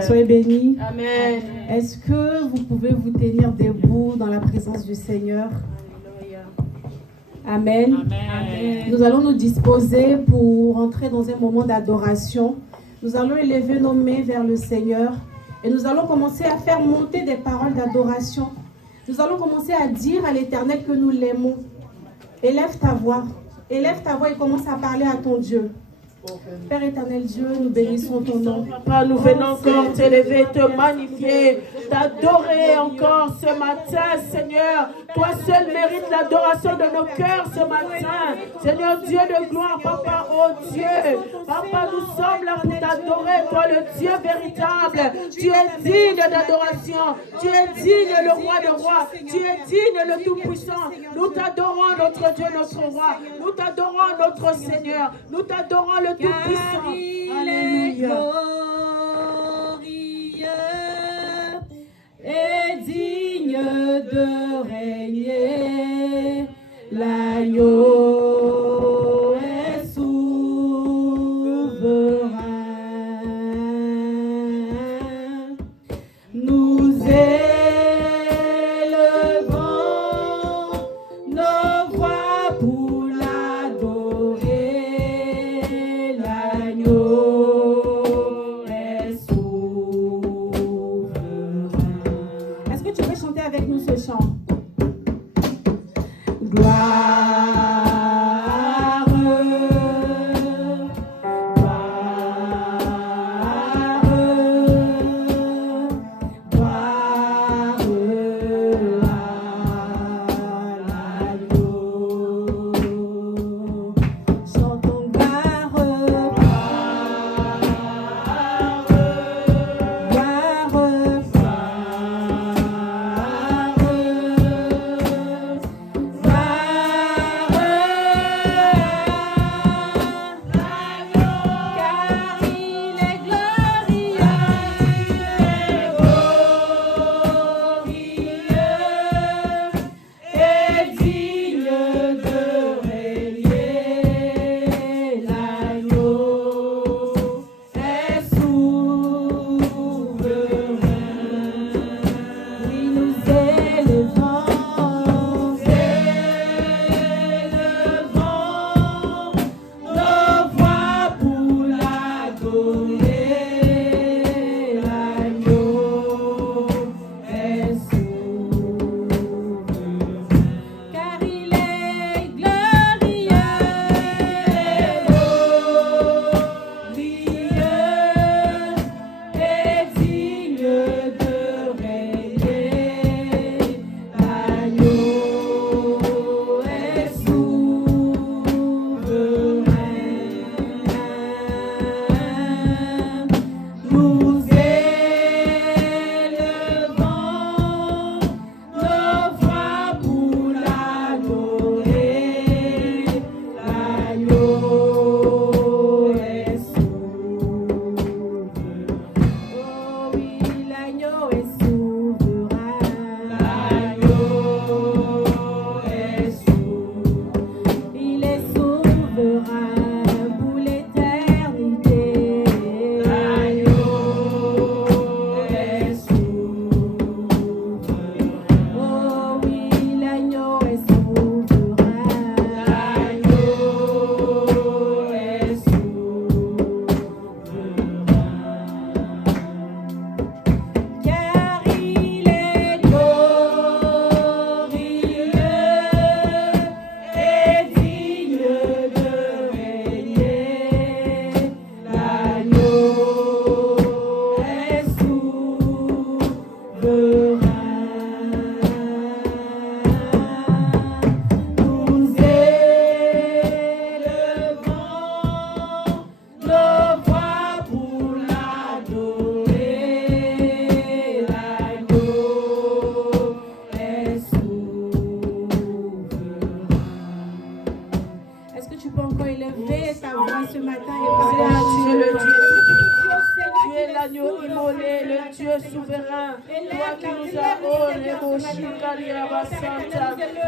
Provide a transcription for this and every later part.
Soyez bénis. Amen. Est-ce que vous pouvez vous tenir debout dans la présence du Seigneur? Amen. Amen. Nous allons nous disposer pour entrer dans un moment d'adoration. Nous allons élever nos mains vers le Seigneur et nous allons commencer à faire monter des paroles d'adoration. Nous allons commencer à dire à l'Éternel que nous l'aimons. Élève ta voix et commence à parler à ton Dieu. Père éternel Dieu, nous bénissons ton nom. Papa, nous venons encore t'élever, te magnifier, t'adorer encore ce matin, Seigneur. Toi seul mérites l'adoration de nos cœurs ce matin. Seigneur Dieu de gloire, Papa, oh Dieu. Papa, nous sommes là pour t'adorer, toi le Dieu véritable. Tu es digne d'adoration. Tu es digne le roi de rois. Tu es digne le Tout-Puissant. Nous t'adorons notre Dieu, notre roi. Nous t'adorons notre Seigneur. Nous t'adorons le Tout-Puissant. Alléluia. Et digne de régner, l'agneau est souverain. Nous élevons nos voix pour l'adorer, l'agneau est souverain. Est-ce que tu veux chanter avec nous ce chant? envolé, le Dieu souverain, toi qui nous as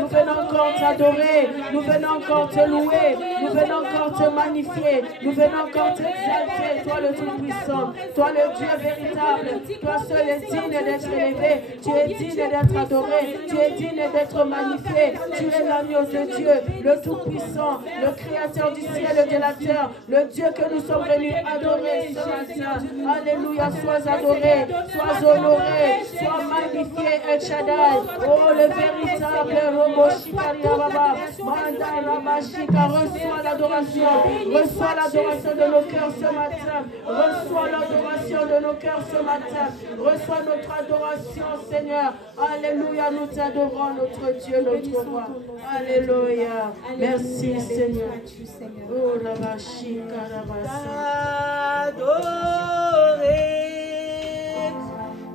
nous venons encore t'adorer, nous venons encore te louer, nous venons encore te magnifier, nous venons encore t'exalter, toi le Tout-Puissant, toi le Dieu véritable, toi seul est digne d'être élevé, tu es digne d'être adoré, tu es digne d'être magnifié, tu es l'agneau de Dieu, le Tout-Puissant, le Créateur du ciel et de la terre, le Dieu que nous sommes venus adorer ce matin. Alléluia, sois adoré, sois honoré, sois magnifié, El Shaddai. Oh, le véritable Robo Shikaria Baba, Manda Ramashika, reçois l'adoration de nos cœurs ce matin, reçois l'adoration de nos cœurs ce matin, reçois notre adoration, Seigneur. Alléluia, nous t'adorons, notre Dieu, notre roi. Alléluia, merci Seigneur. Oh, Ramashika Ramasa.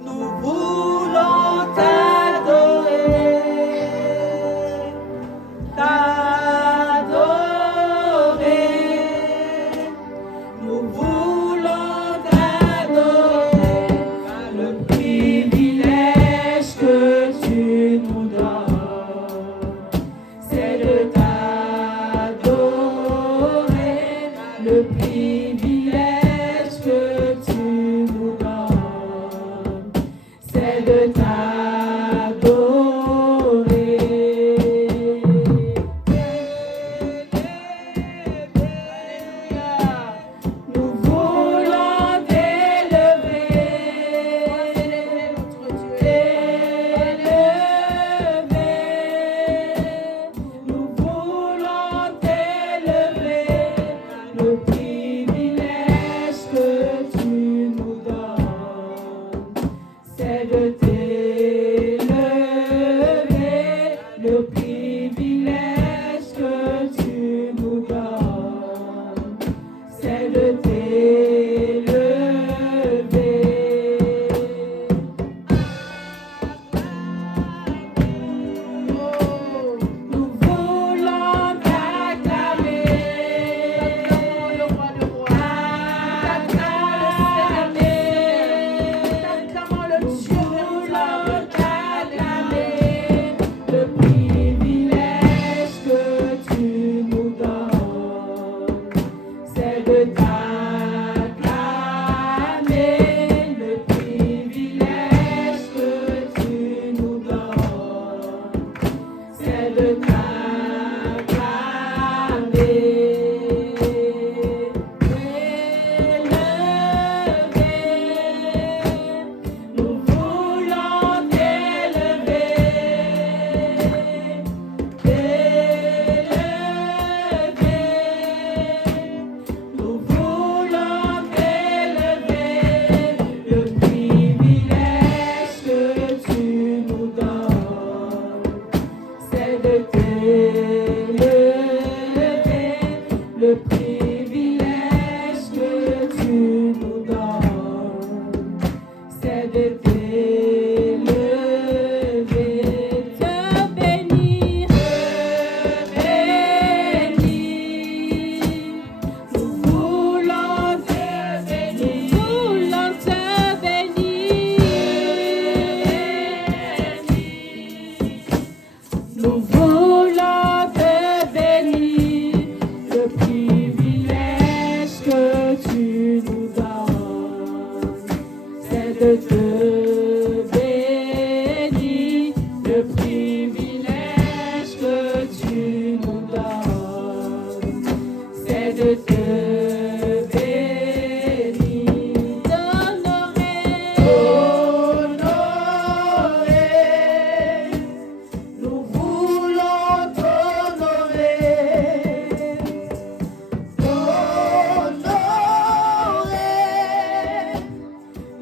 Nous voulons t'adorer, nous voulons t'adorer, le privilège que tu nous donnes, c'est de t'adorer, le privilège que tu nous donnes, c'est de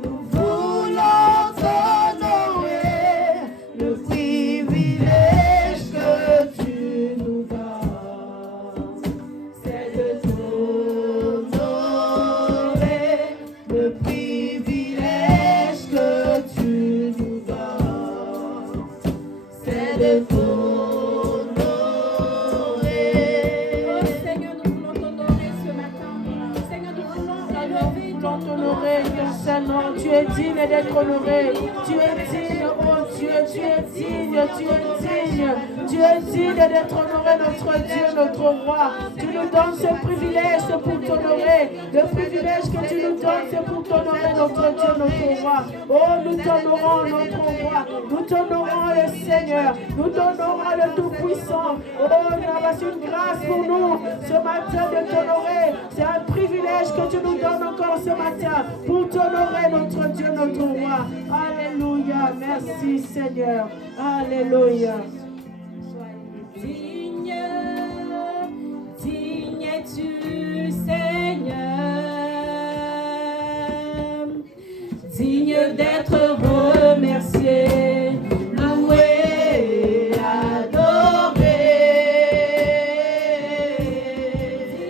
Nous voulons digne d'être honoré. Tu es digne, oh Dieu, tu es digne, tu es digne. Tu es digne d'être honoré, notre Dieu, notre roi. Tu nous donnes ce privilège pour t'honorer. Le privilège que tu nous donnes, c'est pour t'honorer, notre Dieu, notre roi. Oh, nous t'honorons, notre roi. Nous t'honorons, le Seigneur. Nous t'honorons, le Tout-Puissant. Oh, c'est une grâce pour nous ce matin de t'honorer. C'est un privilège que tu nous donnes encore ce matin pour t'honorer, notre Dieu, notre roi. Alléluia. Merci, Seigneur. Alléluia. Digne, digne es-tu, Seigneur, digne d'être remercié, loué, adoré.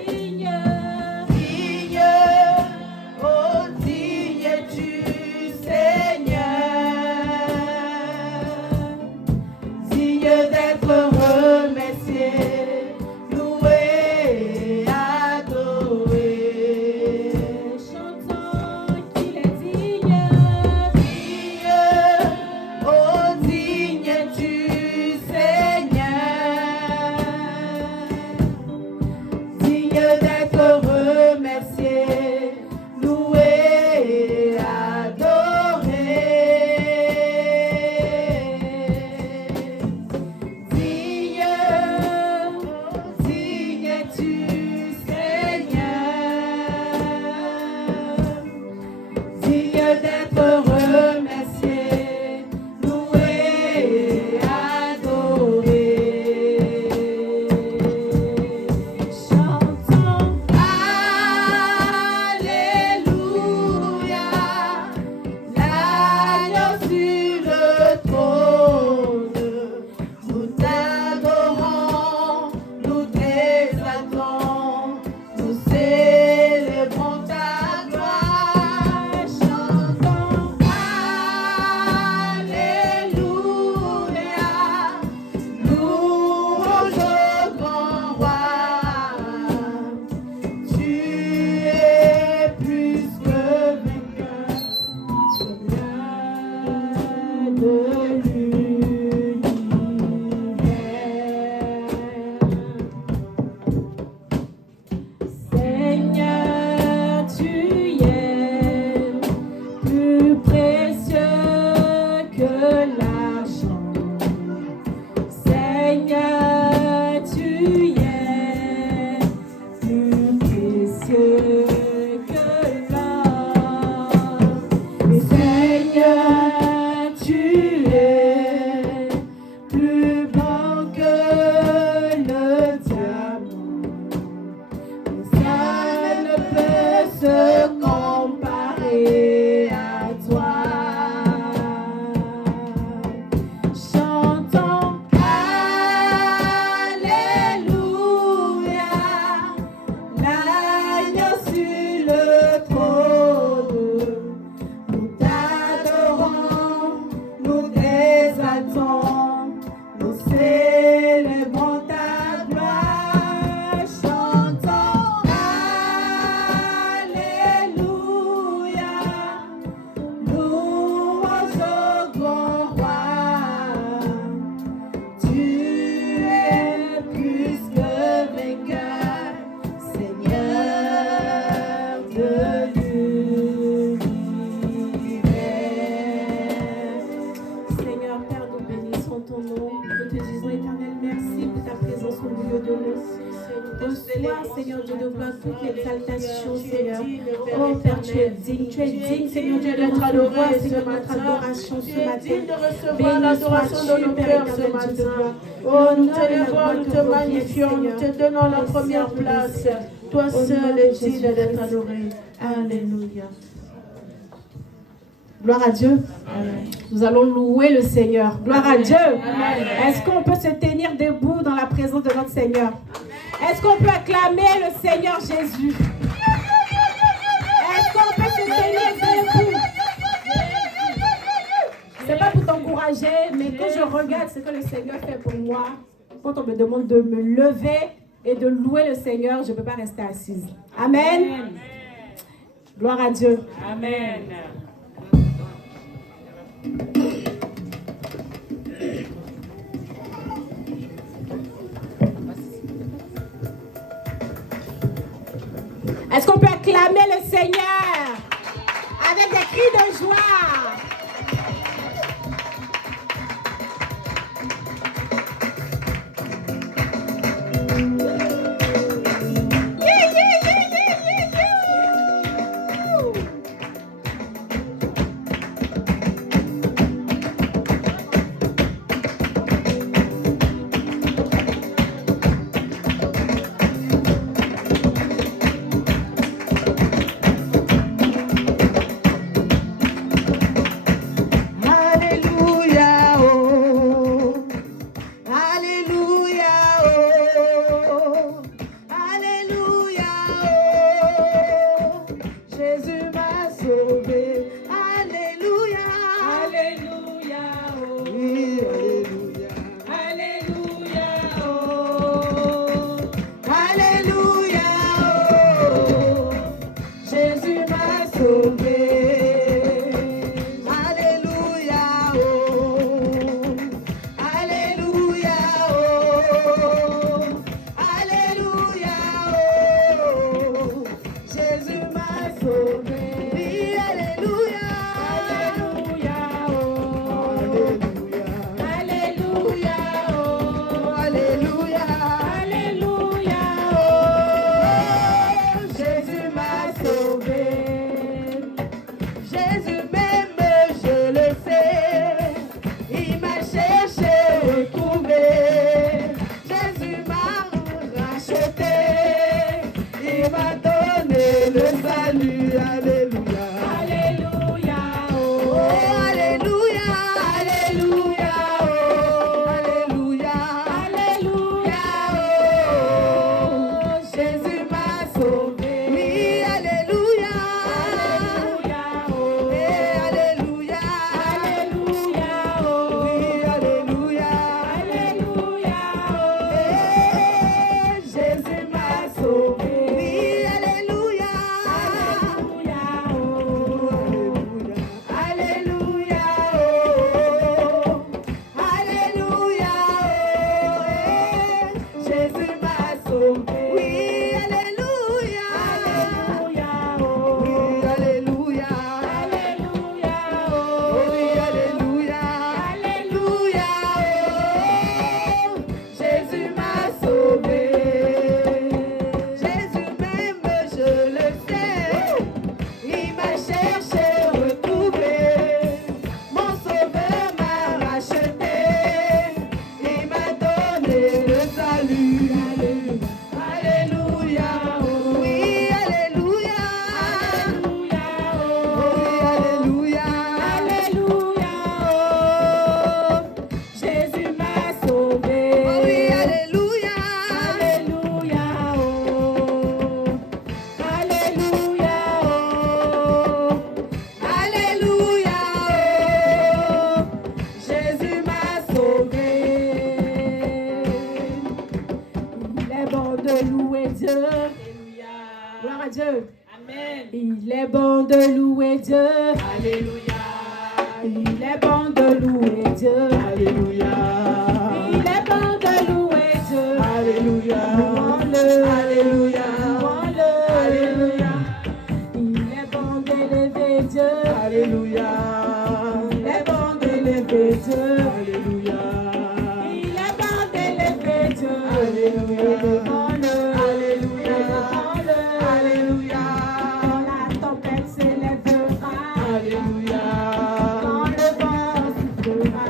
Digne, digne, oh digne es-tu, Seigneur, digne d'être remercié, loué, adoré. Chantons qu'il est digne, digne, oh digne es-tu, Seigneur, digne d'être remercié, loué, adoré. Digne, digne es-tu, Seigneur, digne d'être remercié, loué, adoré. Chantons Alléluia, l'agneau sur le trône. Nous t'adorons, nous t'exaltons, nous célébrons ta gloire. Chantons Alléluia, louange au grand roi. Tu es plus que vainqueur, Seigneur de l'univers. Seigneur, tu es plus précieux que l'argent. Seigneur, tu es plus précieux que l'or. Seigneur, tu es plus beau que le diamant. Ça ne peut se comparer à toi. Chantons Alléluia, l'agneau sur le trône. Nous t'adorons, nous t'exaltons, nous célébrons ta gloire. Chantons Alléluia, louange au grand roi. Tu es plus que vainqueur, Seigneur de l'univers. Seigneur, Père, nous bénissons ton nom. Nous te disons, Éternel, merci pour ta présence au milieu de nous. Reçois, Seigneur Dieu de gloire, toute l'exaltation, Seigneur. Oh Père, tu es digne, Seigneur Dieu, d'être adoré ce matin. Adoration ce matin. Digne de recevoir l'adoration de nos cœurs ce matin. Oh, nous t'élèvons, nous te magnifions, nous te donnons la première place. Toi seul es digne d'être adoré. Alléluia. Gloire à Dieu. Amen. Nous allons louer le Seigneur. Gloire à Dieu. Amen. Est-ce qu'on peut se tenir debout dans la présence de notre Seigneur? Est-ce qu'on peut acclamer le Seigneur Jésus? Est-ce qu'on peut se tenir debout? C'est pas pour t'encourager, mais quand je regarde ce que le Seigneur fait pour moi, quand on me demande de me lever et de louer le Seigneur, je ne peux pas rester assise. Amen. Gloire à Dieu. Amen. acclamer le Seigneur avec des cris de joie. Il est bon de louer Dieu. Alléluia. Il est bon de louer Dieu. Alléluia. Il est bon de louer Dieu. Alléluia. Louons-le. Alléluia. Louons-le. Alléluia. Il est bon d'élever Dieu. Alléluia. Il est bon d'élever Dieu. Alléluia. Il est bon d'élever Dieu. Alléluia. Élevons-le. Alléluia. Élevons-le. Alléluia. Quand la tempête s'élèvera. Alléluia. Quand le vent soufflera.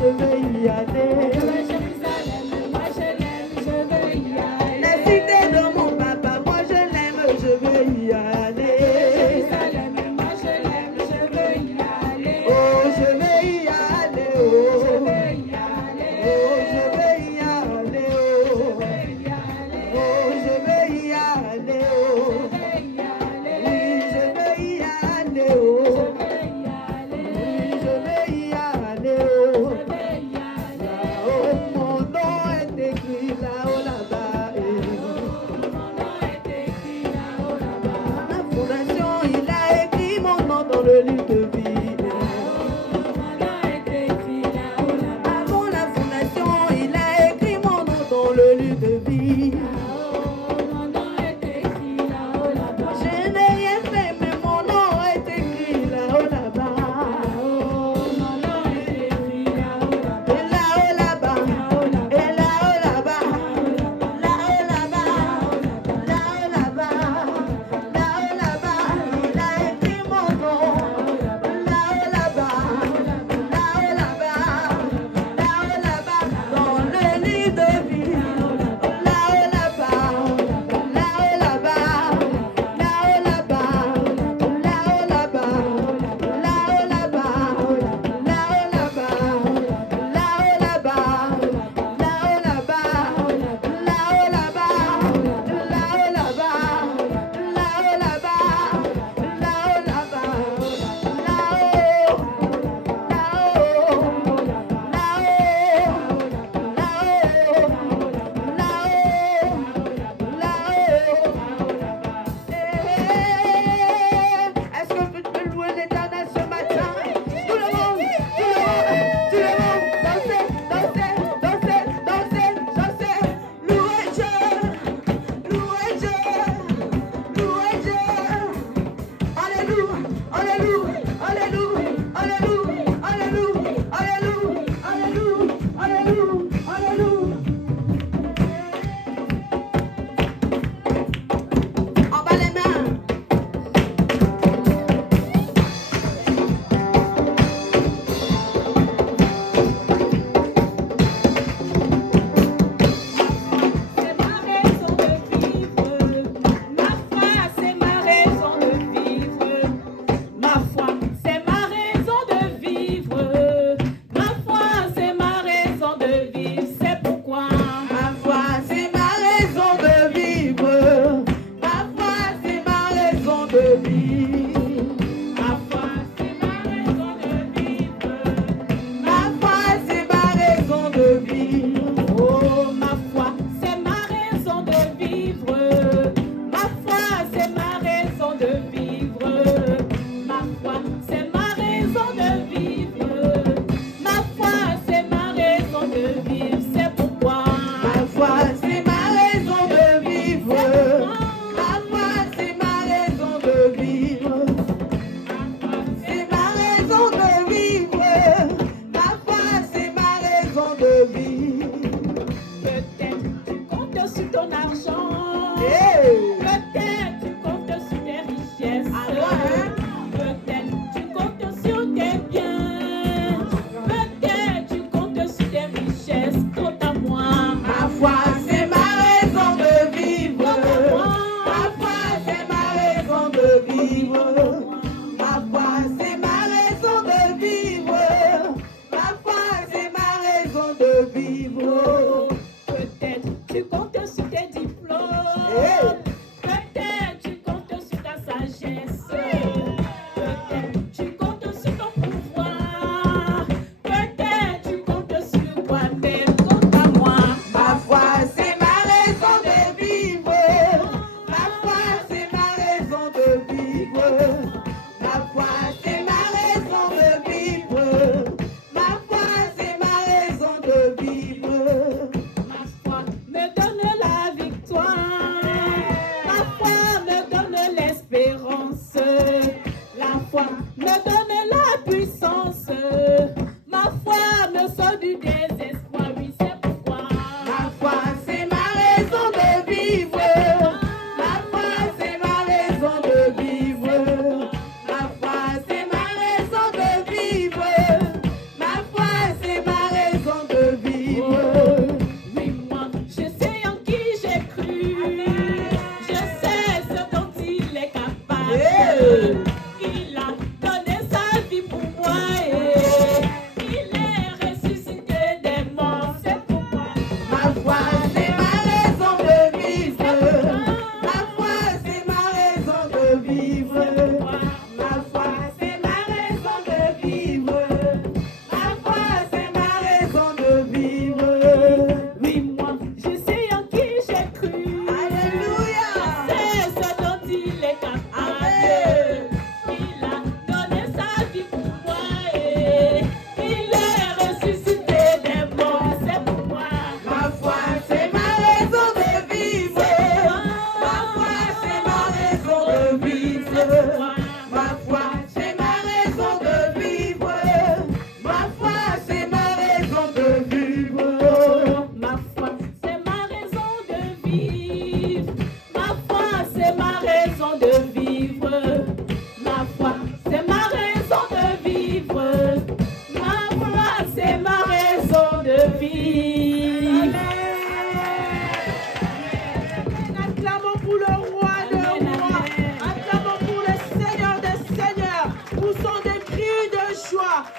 je vais y aller. Jérusalem, moi je l'aime, je veux y aller. La cité de mon papa, moi je l'aime, je vais y aller. Jérusalem, moi je l'aime, je veux y aller. Oh, je vais y aller, oh. Je veux y aller. Oh, je vais y aller, oh. Oh, je vais y aller, oh. Oui, je vais y aller, oh. Oui, je vais y aller, oh.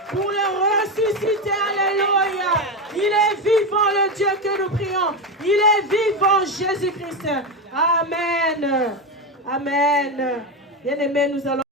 pour le ressusciter. Alléluia. Il est vivant, le Dieu que nous prions. Il est vivant, Jésus-Christ. Amen. Amen. Bien-aimés, nous allons...